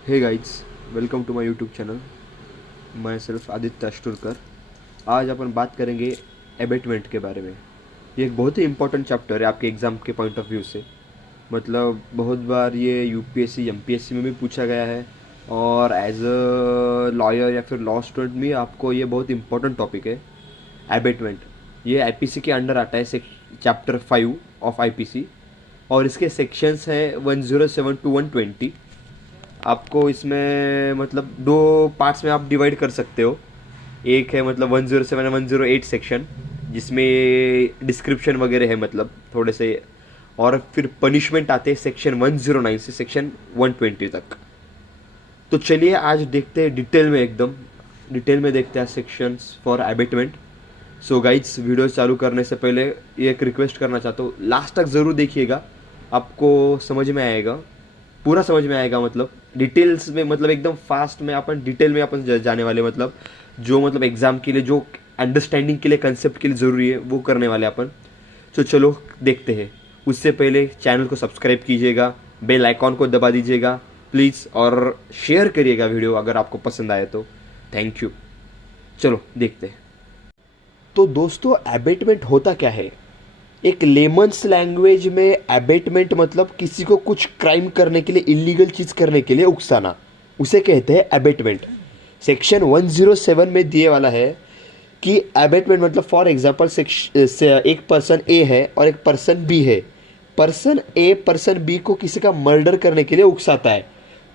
Hey guys, welcome to my YouTube channel. मैं सिर्फ आदित्य अष्टुरकर। आज अपन बात करेंगे एबेटमेंट के बारे में। ये एक बहुत ही इंपॉर्टेंट चैप्टर है आपके एग्ज़ाम के पॉइंट ऑफ व्यू से। मतलब बहुत बार ये यूपीएससी एमपीएससी में भी पूछा गया है, और एज अ लॉयर या फिर लॉ स्टूडेंट में आपको ये बहुत इंपॉर्टेंट टॉपिक है एबेटमेंट। ये आईपीसी के अंडर आता है, चैप्टर 5 ऑफ आईपीसी, और इसके सेक्शंस हैं 107 टू 120। आपको इसमें मतलब दो पार्ट्स में आप डिवाइड कर सकते हो। एक है मतलब 107 108 सेक्शन, जिसमें डिस्क्रिप्शन वगैरह है मतलब थोड़े से, और फिर पनिशमेंट आते हैं सेक्शन 109 से सेक्शन 120 तक। तो चलिए आज देखते हैं डिटेल में देखते हैं sections for abetment. So guides, video चालू करने से पहले ये एक रिक्वेस्ट करना चाहता हूँ, लास्ट तक ज़रूर देखिएगा, आपको समझ में आएगा, पूरा समझ में आएगा। मतलब डिटेल्स में, मतलब एकदम फास्ट में अपन डिटेल में अपन जाने वाले, मतलब जो मतलब एग्ज़ाम के लिए, जो अंडरस्टैंडिंग के लिए, कंसेप्ट के लिए ज़रूरी है, वो करने वाले अपन। तो चलो देखते हैं। उससे पहले चैनल को सब्सक्राइब कीजिएगा, बेल आइकॉन को दबा दीजिएगा प्लीज़, और शेयर करिएगा वीडियो अगर आपको पसंद आए तो। Thank you. चलो देखते हैं। तो दोस्तों, एबेटमेंट होता क्या है? एक लेमन्स लैंग्वेज में एबेटमेंट मतलब किसी को कुछ क्राइम करने के लिए, इलीगल चीज़ करने के लिए उकसाना, उसे कहते हैं एबेटमेंट। सेक्शन 107 में दिए वाला है कि एबेटमेंट मतलब फॉर एग्जांपल एक पर्सन ए है और एक पर्सन बी है। पर्सन ए पर्सन बी को किसी का मर्डर करने के लिए उकसाता है,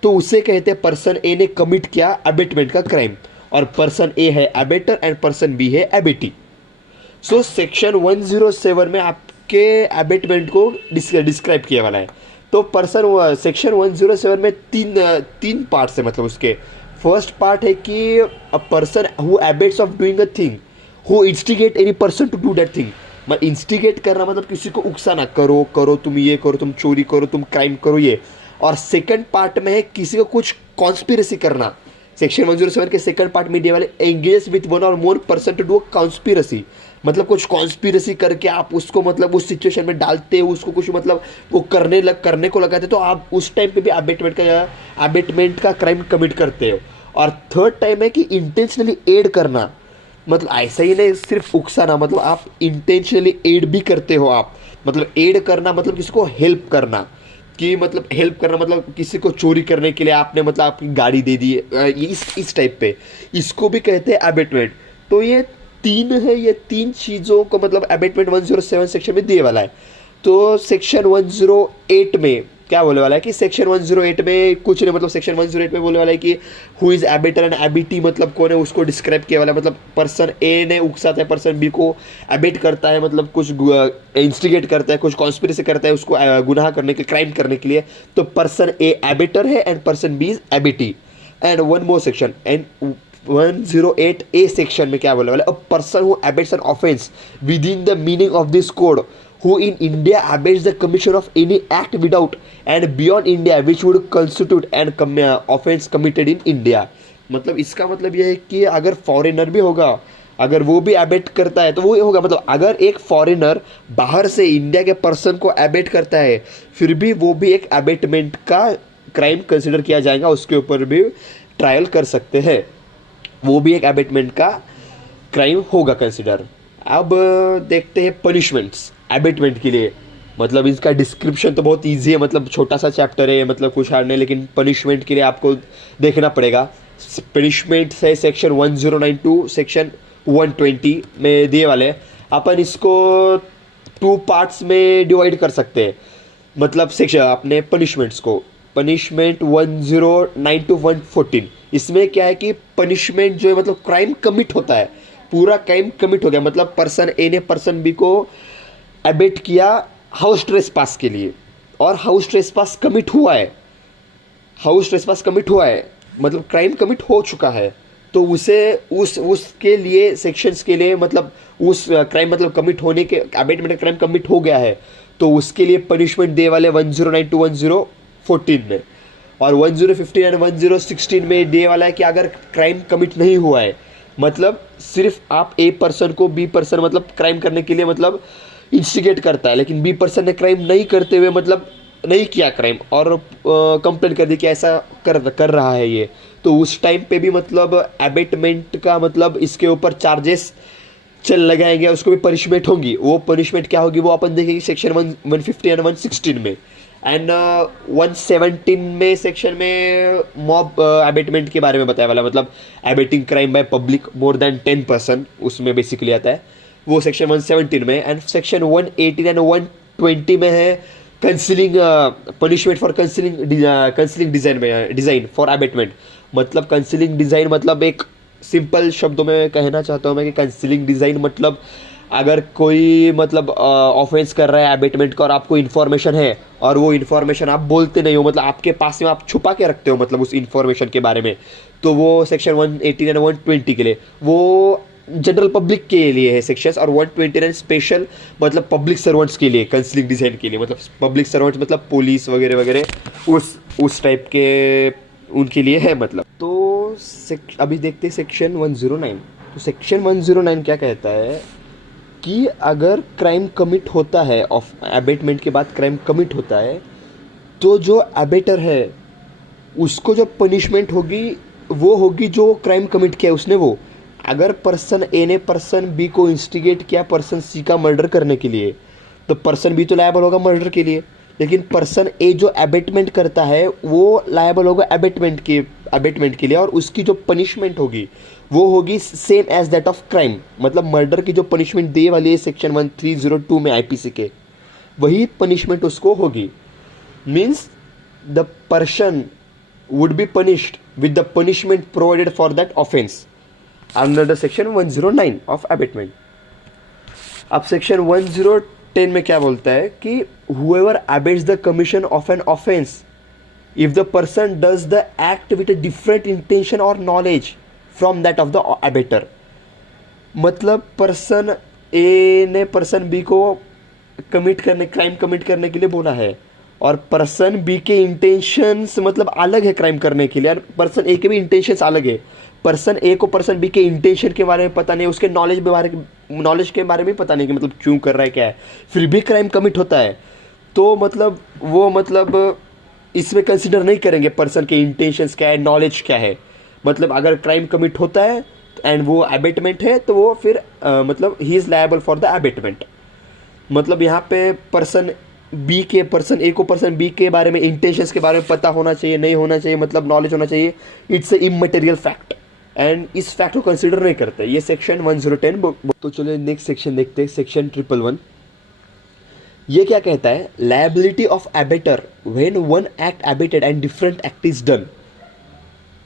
तो उसे कहते हैं पर्सन ए ने कमिट किया एबेटमेंट का क्राइम, और पर्सन ए है एबेटर एंड पर्सन बी है एबेटी। सो सेक्शन 107 में आपके एबेटमेंट को डिस्क्राइब किया वाला है। तो सेक्शन 107 में तीन पार्ट्स है। मतलब उसके फर्स्ट पार्ट है कि a person who abets of doing a thing, who instigate any person to do that thing. मतलब इंस्टिगेट करना मतलब किसी को उकसाना, करो करो, तुम ये करो, तुम चोरी करो, तुम क्राइम करो, ये। और सेकंड पार्ट में है किसी को कुछ कॉन्स्पिरेसी करना। सेक्शन 107 के सेकंड पार्ट में दिए वाले एंगेज विथ वन और more person to do conspiracy, मतलब कुछ कॉन्स्पिरेसी करके आप उसको मतलब उस सिचुएशन में डालते हो, उसको कुछ मतलब वो करने को लगाते, तो आप उस टाइम पे भी एबेटमेंट का क्राइम कमिट करते हो। और थर्ड टाइम है कि इंटेंशनली एड करना, मतलब ऐसा ही नहीं सिर्फ उकसाना, मतलब आप इंटेंशनली एड भी करते हो। आप मतलब एड करना मतलब किसी को हेल्प करना, कि मतलब हेल्प करना मतलब किसी को चोरी करने के लिए आपने मतलब आपकी गाड़ी दे दी, इस टाइप पे, इसको भी कहते हैं एबेटमेंट। तो ये तीन है, ये तीन चीज़ों को मतलब एबेटमेंट 107 सेक्शन में दिए वाला है। तो सेक्शन 108 में क्या बोले वाला है कि सेक्शन 108 में कुछ नहीं, मतलब सेक्शन 108 में बोले वाला है कि हु इज़ एबेटर एंड एबिटी, मतलब कौन है, उसको डिस्क्राइब किया वाला है। मतलब पर्सन ए ने उकसाता है, पर्सन बी को एबेट करता है, मतलब कुछ इंस्टिगेट करता है, कुछ कॉन्स्पिरेसी करता है उसको गुनाह करने के, क्राइम करने के लिए। तो पर्सन ए एबेटर है and person B is abettee. And one more section, and 108A section में क्या बोला वाला, a person who abets an offence within the meaning of this code, who in India abates the commission of any act without and beyond India which would constitute an offense committed in India। मतलब इसका मतलब यह है कि अगर foreigner भी होगा, अगर वो भी एबेट करता है तो वो होगा, मतलब अगर एक फॉरेनर बाहर से इंडिया के पर्सन को एबेट करता है, फिर भी वो भी एक एबेटमेंट का क्राइम कंसिडर किया जाएगा, उसके ऊपर भी ट्रायल कर सकते हैं, वो भी एक एबेटमेंट का क्राइम होगा कंसिडर। अब देखते हैं पनिशमेंट्स एबेटमेंट के लिए। मतलब इसका डिस्क्रिप्शन तो बहुत इजी है, मतलब छोटा सा चैप्टर है, मतलब कुछ हार्ड नहीं, लेकिन पनिशमेंट के लिए आपको देखना पड़ेगा। पनिशमेंट है सेक्शन 109 टू सेक्शन 120 में दिए वाले हैं। अपन इसको टू पार्ट्स में डिवाइड कर सकते हैं। मतलब सेक्शन अपने पनिशमेंट्स को, पनिशमेंट 109 टू 114, इसमें क्या है कि पनिशमेंट जो है मतलब क्राइम कमिट होता है, पूरा क्राइम कमिट हो गया, मतलब पर्सन ए ने पर्सन बी को एबेट किया हाउस ट्रेसपास के लिए, और हाउस ट्रेसपास कमिट हुआ है, हाउस ट्रेसपास कमिट हुआ है, मतलब क्राइम कमिट हो चुका है। तो उसे उसके लिए सेक्शंस के लिए, मतलब उस क्राइम मतलब कमिट होने के, एबेटमेंट क्राइम कमिट हो गया है, तो उसके लिए पनिशमेंट दे वाले 109 टू 1014 में। और 1015 एंड 1016 में दे वाला है कि अगर क्राइम कमिट नहीं हुआ है, मतलब सिर्फ आप ए पर्सन को बी पर्सन मतलब क्राइम करने के लिए मतलब इंस्टिगेट करता है, लेकिन बी पर्सन ने क्राइम नहीं करते हुए मतलब नहीं किया क्राइम और कंप्लेन कर दी कि ऐसा कर रहा है ये, तो उस टाइम पे भी मतलब एबेटमेंट का मतलब इसके ऊपर चार्जेस चल लगाएंगे, उसको भी पनिशमेंट होंगी। वो पनिशमेंट क्या होगी वो अपन देखेंगे सेक्शन 150 एंड 116 में। एंड 117 में सेक्शन में मॉब एबेटमेंट के बारे में बताया वाला, मतलब abetting crime by public more than 10 person, उसमें बेसिकली आता है वो सेक्शन 117 में। एंड सेक्शन 118 एंड 120 में है concealing, punishment for concealing design for abetment. मतलब कंसीलिंग डिजाइन मतलब एक सिंपल शब्दों में कहना चाहता हूँ मैं कि कंसीलिंग डिजाइन मतलब अगर कोई मतलब ऑफेंस कर रहा है एबेटमेंट का और आपको इन्फॉर्मेशन है और वो इन्फॉर्मेशन आप बोलते नहीं हो, मतलब आपके पास में आप छुपा के रखते हो मतलब उस इन्फॉर्मेशन के बारे में, तो वो सेक्शन 118 एंड 120 के लिए, वो जनरल पब्लिक के लिए है सेक्शंस। और 129 स्पेशल मतलब पब्लिक सर्वेंट्स के लिए, कंसीलिंग डिजाइन के लिए, मतलब पब्लिक सर्वेंट्स मतलब पुलिस वगैरह वगैरह उस टाइप के उनके लिए है मतलब। तो अभी देखते हैं सेक्शन 109। तो सेक्शन 109 क्या कहता है कि अगर क्राइम कमिट होता है, ऑफ एबेटमेंट के बाद क्राइम कमिट होता है, तो जो एबेटर है उसको जो पनिशमेंट होगी वो होगी जो क्राइम कमिट किया उसने वो। अगर पर्सन ए ने पर्सन बी को इंस्टिगेट किया पर्सन सी का मर्डर करने के लिए, तो पर्सन बी तो लायबल होगा मर्डर के लिए, लेकिन पर्सन ए जो एबेटमेंट करता है वो लायबल होगा एबेटमेंट के लिए, और उसकी जो पनिशमेंट होगी वो होगी same as that of crime. मतलब मर्डर की जो पनिशमेंट दे वाली है सेक्शन 1302 में आईपीसी के, वही पनिशमेंट उसको होगी। Means the person would be punished with the punishment provided for that offence under the section 109 of abetment. अब सेक्शन 1010 में क्या बोलता है कि whoever abates the commission of an offense if the person does the act with a different intention or knowledge from that of the abater। मतलब person ए ने person B को crime commit करने के लिए बोला है, और पर्सन बी के इंटेंशंस मतलब अलग है क्राइम करने के लिए, और पर्सन ए के भी इंटेंशंस अलग है। पर्सन ए को पर्सन बी के इंटेंशन के बारे में पता नहीं, उसके नॉलेज के बारे में पता नहीं कि मतलब क्यों कर रहा है क्या है, फिर भी क्राइम कमिट होता है, तो मतलब वो मतलब इसमें कंसिडर नहीं करेंगे पर्सन के इंटेंशंस क्या है, नॉलेज क्या है। मतलब अगर क्राइम कमिट होता है एंड वो एबेटमेंट है तो वो फिर मतलब he is liable for the abetment. मतलब यहाँ पे पर्सन ए को पर्सन बी के बारे में इंटेंशंस के बारे में पता होना चाहिए, नहीं होना चाहिए, मतलब नॉलेज होना चाहिए। It's a immaterial fact and इस फैक्ट को कंसिडर नहीं करते ये सेक्शन 1010। तो चलो नेक्स्ट सेक्शन देखते हैं, सेक्शन 111। ये क्या कहता है, liability of abettor when one act abetted and different act is done.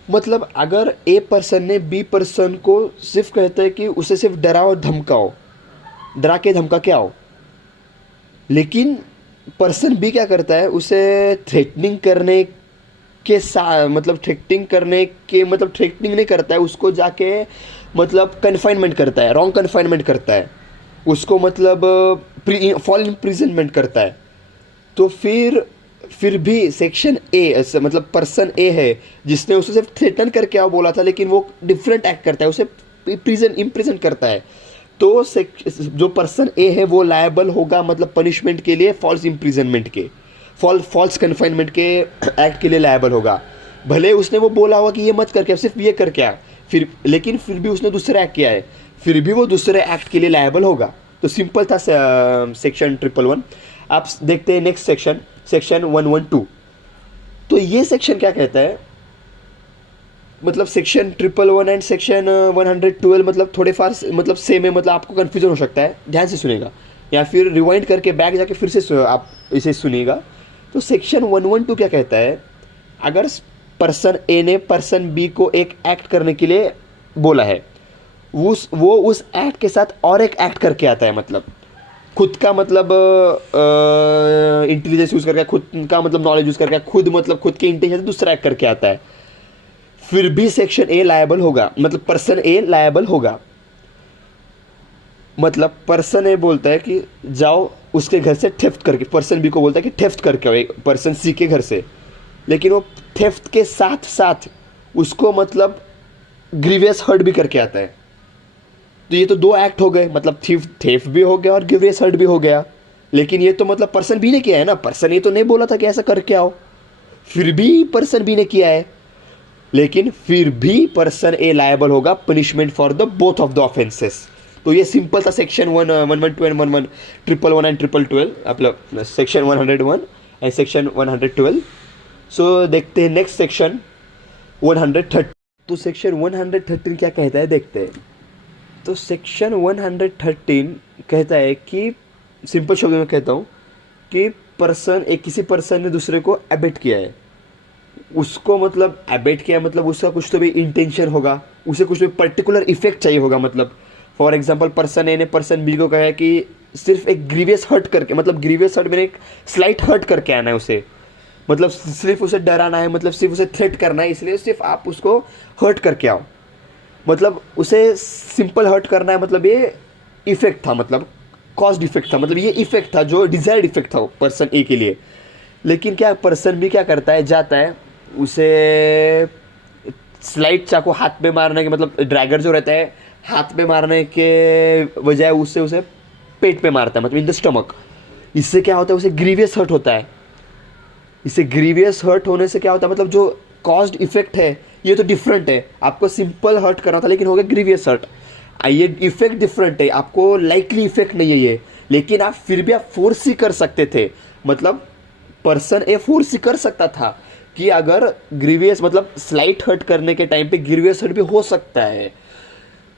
मतलब अगर ए पर्सन ने बी पर्सन को सिर्फ कहता है कि उसे सिर्फ डराओ धमकाओ, डरा के धमका के आओ, लेकिन पर्सन बी क्या करता है उसे थ्रेटनिंग करने के साथ मतलब थ्रेटनिंग नहीं करता है, उसको जाके मतलब कन्फाइनमेंट करता है, रॉन्ग कन्फाइनमेंट करता है, उसको मतलब फॉल इम्प्रिजनमेंट करता है। तो फिर भी सेक्शन ए मतलब पर्सन ए है जिसने उसे सिर्फ थ्रेटन करके आओ बोला था, लेकिन वो डिफरेंट एक्ट करता है, उसे इम्प्रिजन करता है, तो जो पर्सन ए है वो लायबल होगा मतलब पनिशमेंट के लिए फॉल्स इम्प्रिजनमेंट के, फॉल्स कन्फाइनमेंट के एक्ट के लिए लायबल होगा। भले उसने वो बोला होगा कि ये मत करके सिर्फ ये करके आ, लेकिन फिर भी उसने दूसरा एक्ट किया है, फिर भी वो दूसरे एक्ट के लिए लायबल होगा। तो सिंपल था सेक्शन 111। आप देखते हैं नेक्स्ट सेक्शन 112। तो ये सेक्शन क्या कहता है, मतलब सेक्शन 111 एंड सेक्शन 112 मतलब थोड़े फार मतलब सेम है, मतलब आपको कन्फ्यूजन हो सकता है, ध्यान से सुनेगा या फिर रिवाइंड करके बैक जाके फिर से आप इसे सुनिएगा। तो सेक्शन 112 क्या कहता है, अगर पर्सन ए ने पर्सन बी को एक एक्ट करने के लिए बोला है, वो उस एक्ट के साथ और एक एक्ट करके आता है, मतलब खुद का मतलब इंटेलिजेंस यूज़ करके, खुद का मतलब नॉलेज यूज़ करके, खुद के इंटेंशन से दूसरा एक्ट करके आता है, फिर भी सेक्शन ए लायबल होगा, मतलब पर्सन ए लायबल होगा। मतलब पर्सन ए बोलता है कि जाओ उसके घर से थेफ्ट करके, पर्सन बी को बोलता है कि थेफ्ट करके आओ पर्सन सी के घर से, लेकिन वो थेफ्ट के साथ साथ उसको मतलब ग्रीवियस हर्ट भी करके आता है। तो ये तो दो एक्ट हो गए, मतलब थेफ्ट भी हो गया और ग्रीवियस हर्ट भी हो गया। लेकिन ये तो मतलब पर्सन बी ने किया है ना, पर्सन ए तो नहीं बोला था कि ऐसा करके आओ, फिर भी पर्सन बी ने किया है, लेकिन फिर भी पर्सन ए लायबल होगा punishment for the both of the offences. तो ये सिंपल था सेक्शन 112 एंड 111 एंड 1212 आपला सेक्शन 101 एंड सेक्शन 112। सो देखते हैं नेक्स्ट सेक्शन 113। तो सेक्शन 113 क्या कहता है देखते हैं। तो सेक्शन 113 कहता है कि सिंपल शब्द में कहता हूँ कि किसी पर्सन ने दूसरे को एबेट किया है, उसको मतलब एबेट किया मतलब उसका कुछ तो भी इंटेंशन होगा, उसे कुछ भी पर्टिकुलर इफेक्ट चाहिए होगा। मतलब फॉर एग्जांपल पर्सन ए ने पर्सन बी को कहा है कि सिर्फ एक ग्रीवियस हर्ट करके, मतलब ग्रीवियस हर्ट में एक स्लाइट हर्ट करके आना है उसे, मतलब सिर्फ उसे डराना है, मतलब सिर्फ उसे थ्रेट करना है, इसलिए सिर्फ आप उसको हर्ट करके आओ, मतलब उसे सिंपल हर्ट करना है। मतलब ये इफेक्ट था, मतलब कॉज्ड इफेक्ट था, मतलब ये इफेक्ट था जो डिजायर्ड इफेक्ट था पर्सन ए के लिए। लेकिन क्या पर्सन बी क्या करता है, जाता है उसे स्लाइड चाकू हाथ में मारने के, मतलब ड्रैगर जो रहता है हाथ में मारने के बजाय उससे उसे पेट पे मारता है, मतलब इन द स्टमक। इससे क्या होता है, उसे ग्रीवियस हर्ट होता है। इससे ग्रीवियस हर्ट होने से क्या होता है, मतलब जो कॉज्ड इफेक्ट है ये तो डिफरेंट है, आपको सिंपल हर्ट करना था लेकिन हो गया ग्रीवियस हर्ट। ये इफेक्ट डिफरेंट है, आपको लाइकली इफेक्ट नहीं है ये, लेकिन आप फिर भी आप फोर्स ही कर सकते थे। मतलब पर्सन ए फोर्स ही कर सकता था कि अगर ग्रीवियस मतलब स्लाइट हर्ट करने के टाइम पे ग्रीवियस हर्ट भी हो सकता है,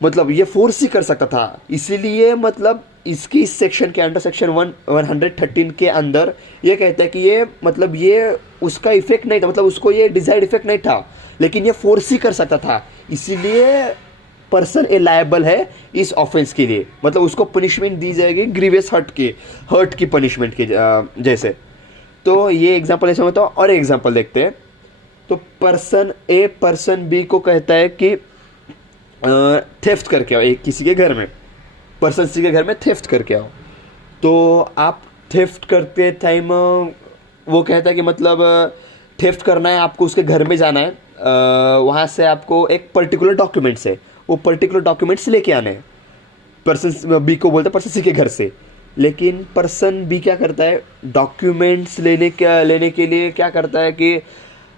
मतलब ये फोर्स ही कर सकता था। इसीलिए मतलब इसकी इस सेक्शन के अंडर सेक्शन 113 के अंदर ये कहता है कि ये मतलब ये उसका इफेक्ट नहीं था, मतलब उसको ये डिजायर्ड इफेक्ट नहीं था, लेकिन ये फोर्स ही कर सकता था। इसीलिए पर्सन ए लायबल है इस ऑफेंस के लिए, मतलब उसको पनिशमेंट दी जाएगी ग्रीवियस हर्ट की पनिशमेंट के जैसे। तो ये एग्जांपल ऐसे होता है। और एग्जांपल देखते हैं। तो पर्सन ए पर्सन बी को कहता है कि थेफ्ट करके आओ, एक किसी के घर में, पर्सन सी के घर में थेफ्ट करके आओ। तो आप थेफ्ट करते टाइम वो कहता है कि मतलब थेफ्ट करना है, आपको उसके घर में जाना है, वहाँ से आपको एक पर्टिकुलर डॉक्यूमेंट्स है, वो पर्टिकुलर डॉक्यूमेंट्स लेके आने हैं। पर्सन बी को बोलता है पर्सन सी के घर से, लेकिन पर्सन बी क्या करता है, डॉक्यूमेंट्स लेने के लिए क्या करता है कि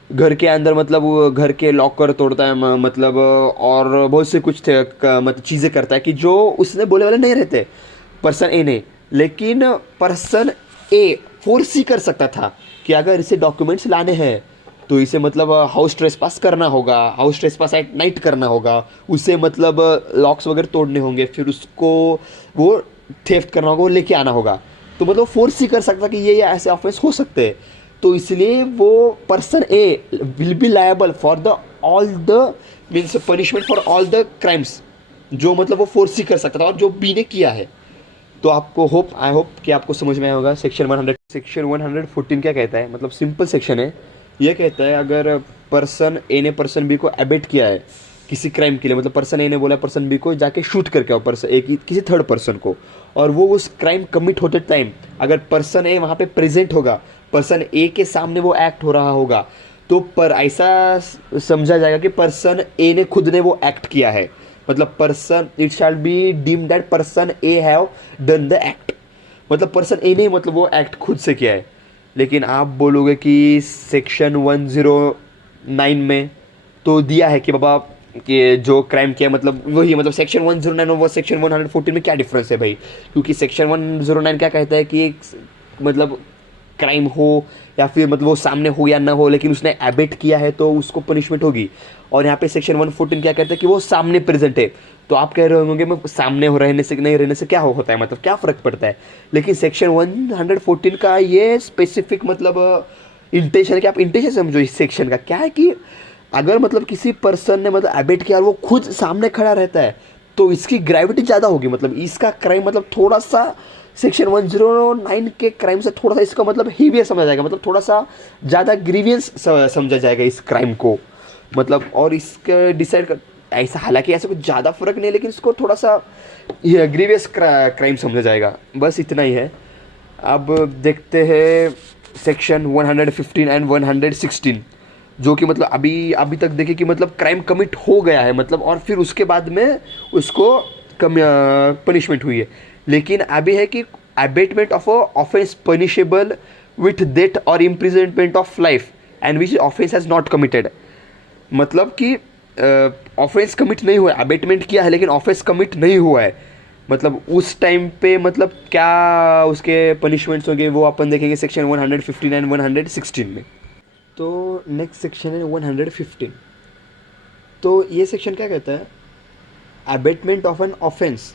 घर के अंदर मतलब वो घर के लॉकर तोड़ता है, मतलब और बहुत से कुछ मतलब चीज़ें करता है कि जो उसने बोले वाले नहीं रहते पर्सन ए ने। लेकिन पर्सन ए फोर्स ही कर सकता था कि अगर इसे डॉक्यूमेंट्स लाने हैं तो इसे मतलब हाउस ट्रेसपास करना होगा, हाउस ट्रेसपास एट नाइट करना होगा, उसे मतलब लॉक्स वगैरह तोड़ने होंगे, फिर उसको वो थेफ्ट करना होगा, वो लेके आना होगा। तो मतलब फोर्स ही कर सकता कि ये ऐसे ऑफेंस हो सकते हैं। तो इसलिए वो person A will be liable for the all the means punishment for all the crimes जो मतलब वो फोर्स ही कर सकता था और जो बी ने किया है। तो आपको आई होप कि आपको समझ में आया होगा सेक्शन 114 क्या कहता है, मतलब सिंपल सेक्शन है। ये कहता है अगर पर्सन ए ने पर्सन बी को एबेट किया है किसी क्राइम के लिए, मतलब पर्सन ए ने बोला पर्सन बी को जाके शूट करके आओ पर्सन ए की किसी थर्ड पर्सन को, और वो उस क्राइम कमिट होते टाइम अगर पर्सन ए वहाँ पे प्रेजेंट होगा, पर्सन ए के सामने वो एक्ट हो रहा होगा, तो पर ऐसा समझा जाएगा कि पर्सन ए ने खुद ने वो एक्ट किया है, मतलब person it shall be deemed that person A have done the act, मतलब पर्सन ए ने मतलब वो एक्ट खुद से किया है। लेकिन आप बोलोगे कि सेक्शन 109 में तो दिया है कि बाबा कि जो क्राइम किया मतलब वही, मतलब सेक्शन 109 और वो सेक्शन 114 में क्या डिफरेंस है भाई, क्योंकि सेक्शन 109 क्या कहता है कि मतलब क्राइम हो या फिर मतलब वो सामने हो या ना हो, लेकिन उसने एबेट किया है तो उसको पनिशमेंट होगी। और यहाँ पे सेक्शन 114 क्या कहता है कि वो सामने प्रेजेंट है। तो आप कह रहे होंगे मैं सामने हो रहने से नहीं रहने से क्या होता है, मतलब क्या फ़र्क पड़ता है। लेकिन सेक्शन 114 का ये स्पेसिफिक मतलब इंटेंशन है कि आप इंटेंशन समझो इस सेक्शन का क्या है कि अगर मतलब किसी पर्सन ने मतलब एबेट किया और वो खुद सामने खड़ा रहता है तो इसकी ग्रेविटी ज़्यादा होगी, मतलब इसका क्राइम मतलब थोड़ा सा सेक्शन 109 के क्राइम से थोड़ा सा इसका मतलब हीवियर समझा जाएगा, मतलब थोड़ा सा ज़्यादा ग्रीवियंस समझा जाएगा इस क्राइम को, मतलब और इसका डिसाइड कर ऐसा, हालांकि ऐसा कुछ ज़्यादा फर्क नहीं है लेकिन इसको थोड़ा सा ग्रीवियस क्राइम समझा जाएगा, बस इतना ही है। अब देखते हैं सेक्शन 115 एंड 116 जो कि मतलब अभी तक देखे कि मतलब क्राइम कमिट हो गया है, मतलब और फिर उसके बाद में उसको पनिशमेंट हुई है। लेकिन अभी है कि abatement of a offense punishable with death or imprisonment of life and which offense has not committed. मतलब कि ऑफेंस कमिट नहीं हुआ है, अबेटमेंट किया है लेकिन ऑफेंस कमिट नहीं हुआ है, मतलब उस टाइम पे मतलब क्या उसके पनिशमेंट्स होंगे वो अपन देखेंगे सेक्शन 115 एंड 116 में. तो नेक्स्ट सेक्शन है 115. तो ये सेक्शन क्या कहता है, abetment of an offence,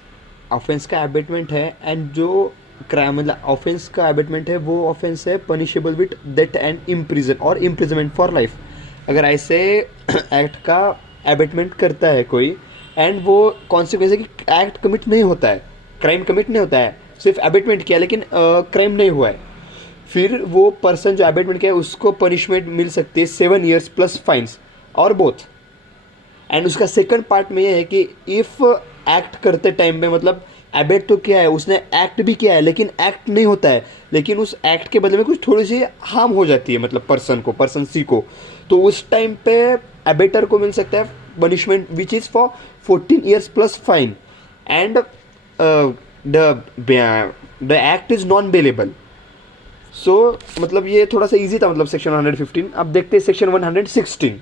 offence का अबेटमेंट है एंड जो क्राइम मतलब ऑफेंस का अबेटमेंट है वो ऑफेंस है punishable with death and imprison और इम्प्रिजनमेंट फॉर लाइफ. अगर ऐसे एक्ट का अबेटमेंट करता है कोई एंड वो कॉन्सिक्वेंस है कि एक्ट कमिट नहीं होता है, क्राइम कमिट नहीं होता है, सिर्फ अबेटमेंट किया लेकिन क्राइम नहीं हुआ है, फिर वो पर्सन जो अबेटमेंट किया है उसको पनिशमेंट मिल सकती है 7 years प्लस फाइन्स और बोथ. एंड उसका सेकंड पार्ट में ये है कि इफ़ एक्ट करते टाइम में मतलब एबेट तो किया है उसने, एक्ट भी किया है लेकिन एक्ट नहीं होता है, लेकिन उस एक्ट के बदले में कुछ थोड़ी सी हार्म हो जाती है मतलब पर्सन सी को, तो उस टाइम पे एबेटर को मिल सकता है punishment which is for 14 years plus fine and the act is non bailable. So मतलब ये थोड़ा सा इजी था मतलब सेक्शन 115. अब देखते हैं सेक्शन 116.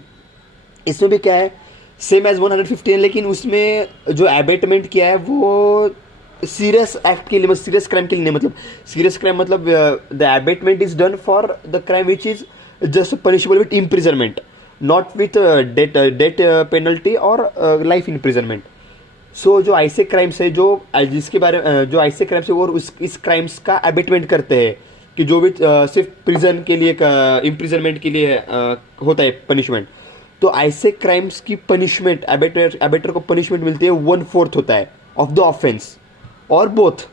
इसमें भी क्या है, सेम एज 115 लेकिन उसमें जो एबेटमेंट किया है वो सीरियस एक्ट के लिए, मतलब सीरियस क्राइम के लिए नहीं, मतलब सीरियस क्राइम मतलब the abetment is done for the crime which is just punishable with imprisonment, not with death penalty और लाइफ इम्प्रिजनमेंट. सो जो ऐसे क्राइम्स है जो जिसके बारे में जो ऐसे क्राइम्स है वो इस क्राइम्स का एबेटमेंट करते हैं कि जो भी सिर्फ प्रिजन के लिए इम्प्रिजनमेंट के लिए होता है पनिशमेंट, तो ऐसे क्राइम्स की पनिशमेंट एबेटर को पनिशमेंट मिलती है 1/4 होता है ऑफ द ऑफेंस और बोथ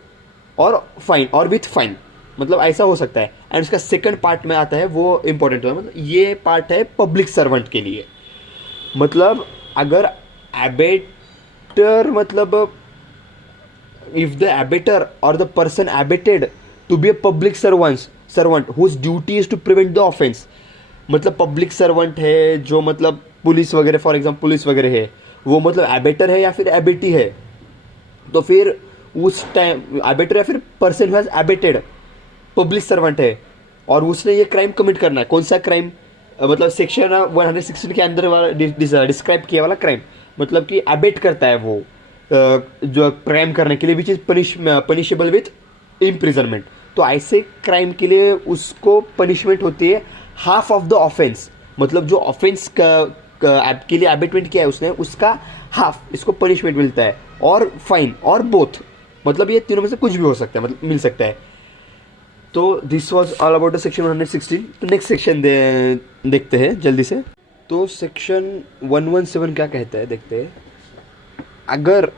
और फाइन और विथ फाइन, मतलब ऐसा हो सकता है. एंड उसका सेकंड पार्ट में आता है वो इंपॉर्टेंट है, मतलब ये पार्ट है पब्लिक सर्वेंट के लिए. मतलब अगर एबेटर मतलब इफ द एबेटर और the person abetted to be a public servant whose duty is to prevent the offence, मतलब पब्लिक सर्वेंट है जो मतलब पुलिस वगैरह, फॉर एग्जाम्पल पुलिस वगैरह है, वो मतलब एबेटर है या फिर एबेटी है, तो फिर उस टाइम एबेटर या फिर person who has abetted public servant है और उसने ये क्राइम कमिट करना है. कौन सा क्राइम, मतलब सेक्शन 116 के अंदर वाला डिस्क्राइब किया वाला क्राइम, मतलब कि एबेट करता है वो जो क्राइम करने के लिए which is punishable with imprisonment. तो ऐसे क्राइम के लिए उसको पनिशमेंट होती है हाफ ऑफ द ऑफेंस, मतलब जो ऑफेंस के लिए एबेटमेंट किया है उसने उसका हाफ इसको पनिशमेंट मिलता है, और फाइन और बोथ, मतलब ये तीनों में से कुछ भी हो सकता है, मतलब मिल सकता है. तो this was all about the section 116. तो नेक्स्ट सेक्शन देखते हैं जल्दी से. तो सेक्शन 117 क्या कहता है देखते हैं. अगर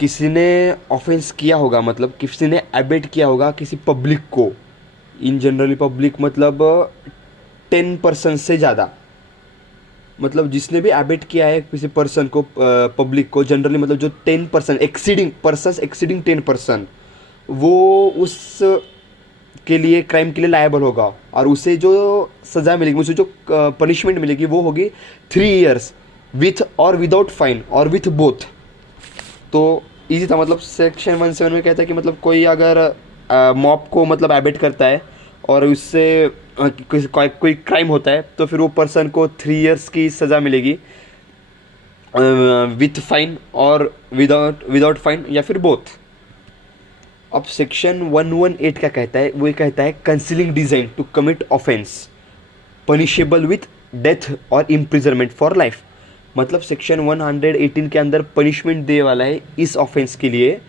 किसी ने ऑफेंस किया होगा, मतलब किसी ने एबेट किया होगा किसी पब्लिक को, इन जनरली पब्लिक मतलब 10% से ज़्यादा, मतलब जिसने भी एबेट किया है किसी पर्सन को पब्लिक को, जनरली मतलब जो 10% एक्सीडिंग 10%, वो उस के लिए क्राइम के लिए लायबल होगा और उसे जो सज़ा मिलेगी, उसे जो पनिशमेंट मिलेगी वो होगी 3 years विथ और विदाउट फाइन और विथ बोथ. तो इजी था, मतलब सेक्शन 117 में कहता है कि मतलब कोई अगर मॉब को मतलब एबेट करता है और उससे कोई क्राइम होता है तो फिर वो पर्सन को 3 years की सज़ा मिलेगी विथ फाइन और विदाउट फाइन या फिर बोथ. अब सेक्शन 118 क्या कहता है, वो कहता है concealing design to commit offence punishable with death और इम्प्रिजनमेंट फॉर लाइफ. मतलब सेक्शन 118 के अंदर पनिशमेंट दे वाला है इस ऑफेंस के लिए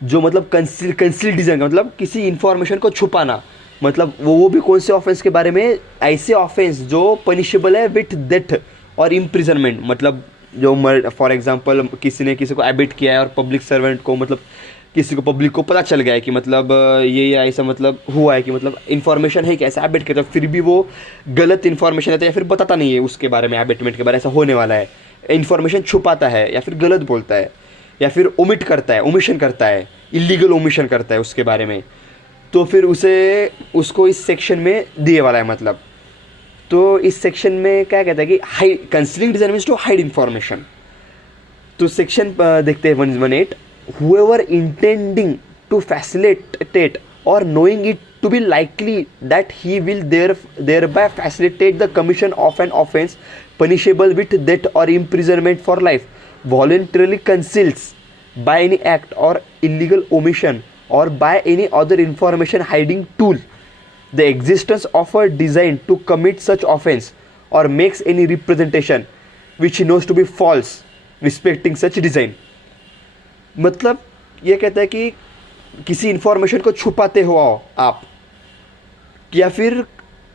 जो मतलब कंसील डिजाइन, मतलब किसी इंफॉर्मेशन को छुपाना, मतलब वो भी कौन से ऑफेंस के बारे में, ऐसे ऑफेंस जो पनिशेबल है विथ डेथ और इम्प्रिजनमेंट, मतलब जो फॉर एग्जांपल किसी ने किसी को एबेट किया है और पब्लिक सर्वेंट को मतलब किसी को पब्लिक को पता चल गया है कि मतलब ये ऐसा मतलब हुआ है कि मतलब इन्फॉर्मेशन है कि ऐसा एबेट करता है, फिर भी वो गलत इन्फॉर्मेशन है या फिर बताता नहीं है उसके बारे में, एबेटमेंट के बारे में ऐसा होने वाला है, इन्फॉर्मेशन छुपाता है या फिर गलत बोलता है या फिर ओमिशन करता है, इलीगल ओमिशन करता है उसके बारे में, तो फिर उसको इस सेक्शन में दिए वाला है. मतलब तो इस सेक्शन में क्या कहता है कि hide concealing design means to hide information. तो सेक्शन देखते हैं 118. Whoever intending to facilitate or knowing it to be likely that he will thereby facilitate the commission of an offense punishable with death or imprisonment for life, voluntarily conceals by any act or illegal omission or by any other information hiding tool the existence of a design to commit such offense or makes any representation which he knows to be false respecting such design. मतलब ये कहता है कि किसी information को छुपाते हो आप, या फिर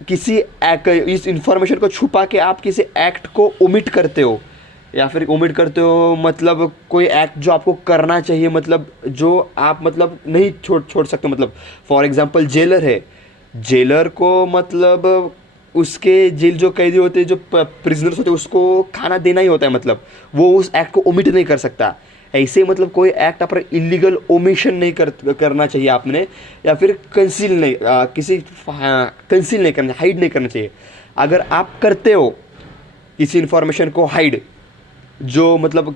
किसी इस इंफॉर्मेशन को छुपा के आप किसी एक्ट को ओमिट करते हो, या फिर ओमिट करते हो मतलब कोई एक्ट जो आपको करना चाहिए, मतलब जो आप मतलब नहीं छोड़ सकते. मतलब फॉर एग्जांपल जेलर है, जेलर को मतलब उसके जेल जो कैदी होते हैं, जो प्रिजनर्स होते हैं, उसको खाना देना ही होता है, मतलब वो उस एक्ट को ओमिट नहीं कर सकता. ऐसे मतलब कोई एक्ट आप इलीगल ओमिशन नहीं करना चाहिए आपने, या फिर कंसील नहीं कंसील नहीं करना, हाइड नहीं करना चाहिए. अगर आप करते हो किसी इन्फॉर्मेशन को हाइड, जो मतलब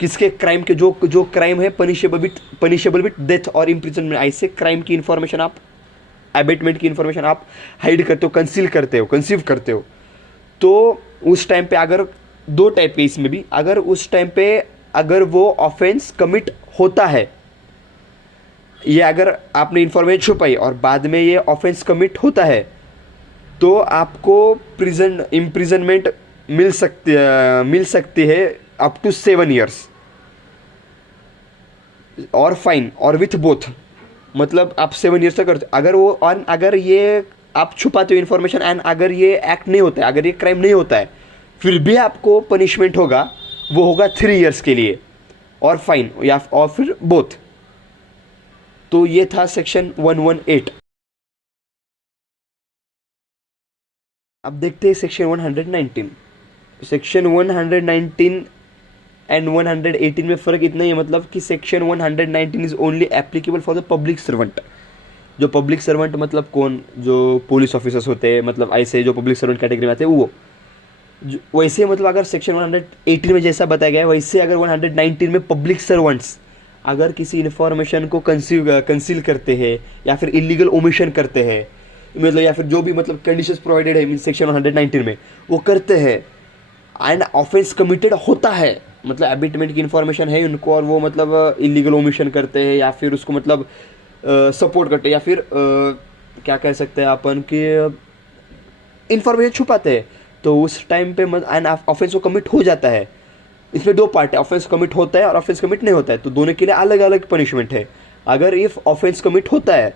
किसके क्राइम के जो क्राइम है पनिशेबल विथ डेथ और इम्प्रिजनमेंट, ऐसे क्राइम की इन्फॉर्मेशन आप, एबेटमेंट की इन्फॉर्मेशन आप हाइड करते हो, कंसील करते हो, कंसीव करते हो, तो उस टाइम पे अगर दो टाइप के इसमें भी, अगर उस टाइम पे अगर वो ऑफेंस कमिट होता है, ये अगर आपने इन्फॉर्मेशन छुपाई और बाद में ये ऑफेंस कमिट होता है, तो आपको इम्प्रिजनमेंट मिल सकती है अप टू 7 years और फाइन और विथ बोथ. मतलब आप 7 years तक करते. अगर ये आप छुपाते हो इन्फॉर्मेशन एंड अगर ये एक्ट नहीं होता है, अगर ये क्राइम नहीं होता है, फिर भी आपको पनिशमेंट होगा, वो होगा 3 years के लिए और फाइन या और फिर बोथ. तो ये था सेक्शन 118. अब देखते हैं सेक्शन 119. सेक्शन 119 एंड 118 में फ़र्क इतना ही है, मतलब कि section 119 is only applicable for the public servant. जो पब्लिक सर्वेंट मतलब कौन, जो पुलिस ऑफिसर्स होते हैं, मतलब ऐसे जो पब्लिक सर्वेंट कैटेगरी में आते हैं वो. वैसे मतलब अगर सेक्शन 118 में जैसा बताया गया है, वैसे अगर 119 में पब्लिक सर्वेंट्स अगर किसी इन्फॉर्मेशन को कंसील करते हैं या फिर इलीगल ओमिशन करते हैं, मतलब या फिर जो भी मतलब कंडीशंस प्रोवाइडेड है सेक्शन 119 में वो करते हैं, एंड ऑफेंस कमिटेड होता है, मतलब एबिटमेंट की इन्फॉर्मेशन है उनको और वो मतलब इलीगल ओमिशन करते हैं या फिर उसको मतलब सपोर्ट करते हैं, या फिर क्या कह सकते हैं अपन कि इन्फॉर्मेशन छुपाते हैं, तो उस टाइम पे एंड ऑफेंस को कमिट हो जाता है. इसमें दो पार्ट है, ऑफेंस कमिट होता है और ऑफेंस कमिट नहीं होता है, तो दोनों के लिए अलग अलग पनिशमेंट है. अगर इफ ऑफेंस कमिट होता है,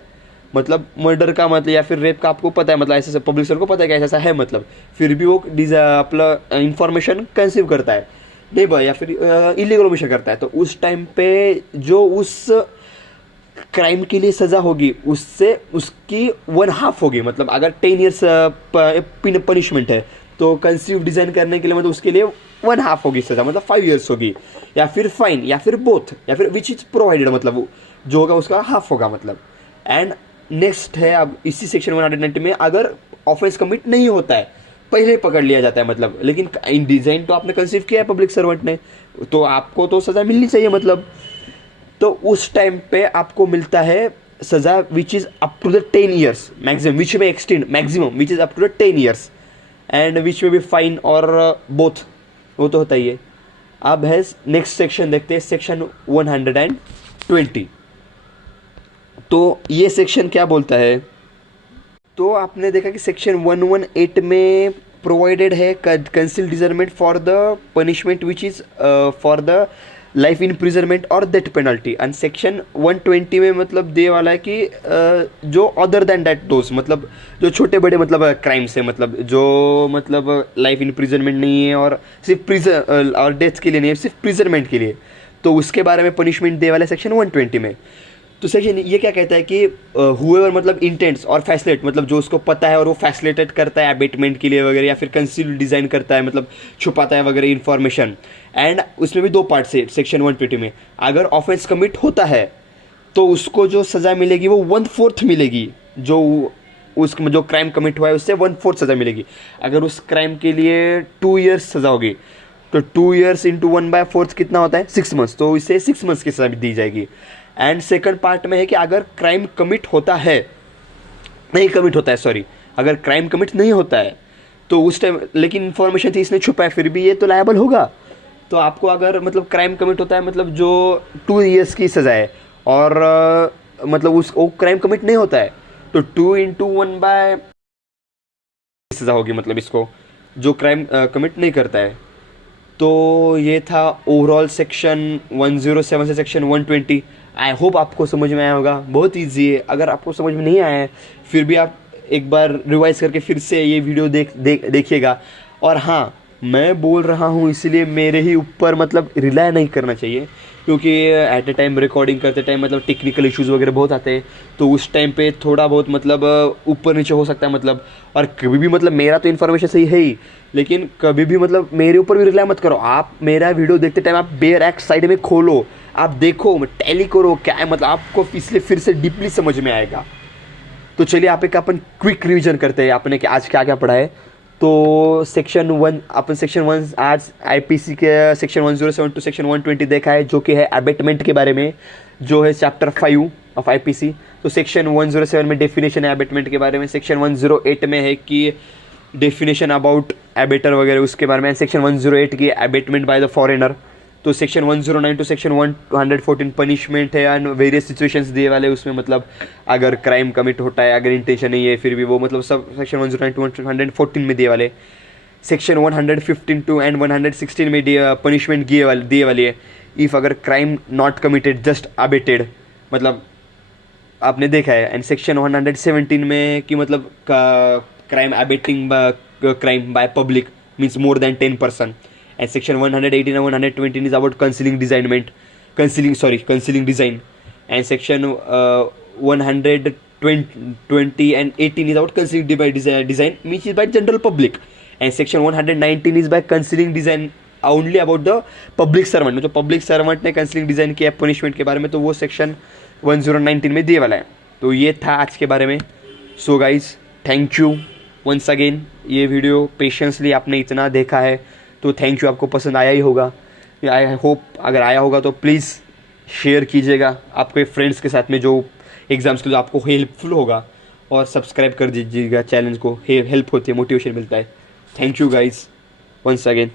मतलब मर्डर का मतलब या फिर रेप का आपको पता है, मतलब ऐसा पब्लिक सर्वेंट को पता है कि ऐसा है, मतलब फिर भी वो अपना इंफॉर्मेशन कंसीव करता है नहीं भाई, या फिर इलीगल ओमिशन करता है, तो उस टाइम पे जो उस क्राइम के लिए सज़ा होगी उससे उसकी 1/2 होगी. मतलब अगर 10 years पनिशमेंट है, तो कंसीव डिज़ाइन करने के लिए मतलब उसके लिए 1/2 होगी सज़ा, मतलब 5 years होगी, या फिर फाइन या फिर बोथ, या फिर विच इज़ प्रोवाइडेड, मतलब जो होगा उसका हाफ होगा मतलब. एंड नेक्स्ट है अब इसी सेक्शन 190 में, अगर ऑफेंस कमिट नहीं होता है, पहले पकड़ लिया जाता है, मतलब लेकिन इन डिज़ाइन तो आपने कंसीव किया है पब्लिक सर्वेंट ने, तो आपको तो सज़ा मिलनी चाहिए, मतलब तो उस टाइम पे आपको मिलता है सज़ा which is up to the 10 years maximum, which में extend maximum which is up to the 10 years and which में भी फाइन और बोथ, वो तो होता ही है. अब है नेक्स्ट सेक्शन देखते हैं, सेक्शन 120. तो ये सेक्शन क्या बोलता है, तो आपने देखा कि सेक्शन 118 में प्रोवाइडेड है conceal disarmament for the punishment which is for the life imprisonment और डेथ पेनल्टी, एंड सेक्शन 120 में मतलब दे वाला है कि जो अदर दैन डैट दोस्त, मतलब जो छोटे बड़े मतलब क्राइम्स है, मतलब जो मतलब लाइफ इम्प्रिजनमेंट नहीं है और सिर्फ प्रिजन और डेथ के लिए नहीं है, सिर्फ प्रिजनमेंट के लिए, तो उसके बारे में पनिशमेंट दे वाला है सेक्शन 120 में. तो सेक्शन ये क्या कहता है कि हुएवर मतलब इंटेंट्स और फैसिलेट, मतलब जो उसको पता है और वो फैसिलेटेड करता है एबेटमेंट के लिए वगैरह, या फिर कंसील डिज़ाइन करता है, मतलब छुपाता है वगैरह इन्फॉर्मेशन. एंड उसमें भी दो पार्ट्स है सेक्शन 120 में. अगर ऑफेंस कमिट होता है तो उसको जो सज़ा मिलेगी वो 1/4 मिलेगी, जो क्राइम कमिट हुआ है उससे 1/4 सज़ा मिलेगी. अगर उस क्राइम के लिए 2 years सज़ा होगी, तो 2 years इंटू 1/4 कितना होता है, 6 months, तो इसे 6 months की सज़ा दी जाएगी. एंड सेकंड पार्ट में है कि अगर क्राइम कमिट होता है, नहीं कमिट होता है सॉरी, अगर क्राइम कमिट नहीं होता है तो उस टाइम, लेकिन इन्फॉर्मेशन थी इसने छुपाया फिर भी ये तो लायबल होगा। तो आपको अगर मतलब क्राइम कमिट होता है मतलब जो 2 years की सज़ा है, और मतलब उस वो क्राइम कमिट नहीं होता है तो 2 × 1 सज़ा होगी, मतलब इसको जो क्राइम कमिट नहीं करता है। तो ये था ओवरऑल सेक्शन 107 से सेक्शन 120। आई होप आपको समझ में आया होगा, बहुत ईजी है। अगर आपको समझ में नहीं आया है फिर भी आप एक बार रिवाइज करके फिर से ये वीडियो देखिएगा। और हाँ, मैं बोल रहा हूँ इसलिए मेरे ही ऊपर मतलब रिलाय नहीं करना चाहिए, क्योंकि एट ए टाइम रिकॉर्डिंग करते टाइम मतलब टेक्निकल इश्यूज़ वगैरह बहुत आते हैं, तो उस टाइम पे थोड़ा बहुत मतलब ऊपर नीचे हो सकता है मतलब। और कभी भी मतलब मेरा तो इन्फॉर्मेशन सही है ही, लेकिन कभी भी मतलब मेरे ऊपर भी रिलाय मत करो। आप मेरा वीडियो देखते टाइम आप बेयर एक्ट साइड में खोलो, आप देखो, टैली करो क्या है, मतलब आपको इसलिए फिर से डीपली समझ में आएगा। तो चलिए आप एक अपन क्विक रिवीजन करते हैं आपने कि आज क्या क्या पढ़ा है। तो सेक्शन 1 अपन सेक्शन 1 आज आईपीसी के सेक्शन 107 टू सेक्शन 120 देखा है, जो कि है एबेटमेंट के बारे में, जो है चैप्टर 5 ऑफ आईपीसी। तो सेक्शन 107 में डेफिनेशन है एबेटमेंट के बारे में, सेक्शन 108 में है कि डेफिनेशन अबाउट एबेटर वगैरह उसके बारे में, सेक्शन 108 की एबेटमेंट बाय द फॉरेनर। तो सेक्शन 109 टू सेक्शन 114 पनिशमेंट है एंड वेरियस सिचुएशंस दिए वाले उसमें, मतलब अगर क्राइम कमिट होता है, अगर इंटेंशन नहीं है फिर भी वो मतलब सब सेक्शन 109 टू 114 में दिए वाले। सेक्शन 115 टू एंड 116 में पनिशमेंट दिए वाली है इफ़ अगर crime not committed just abetted, मतलब आपने देखा है। एंड सेक्शन 117 में कि मतलब crime abetting crime by public means more than 10 person। And section 118 and 120 is about concealing design. And section 120 and 18 is about concealing by design, which is by general public. And section 119 is by concealing design only about the public servant। जो public servant ने concealing design किया punishment के बारे में, तो वो section 1019 में दिए वाला है। तो ये था आज के बारे में। So guys, thank you once again। ये वीडियो पेशेंसली आपने इतना देखा है तो थैंक यू, आपको पसंद आया ही होगा। आई होप अगर आया होगा तो प्लीज़ शेयर कीजिएगा आपके फ्रेंड्स के साथ में जो एग्ज़ाम्स के लिए आपको हेल्पफुल होगा, और सब्सक्राइब कर दीजिएगा चैनल को, हेल्प होती है, मोटिवेशन मिलता है। Thank you guys once again.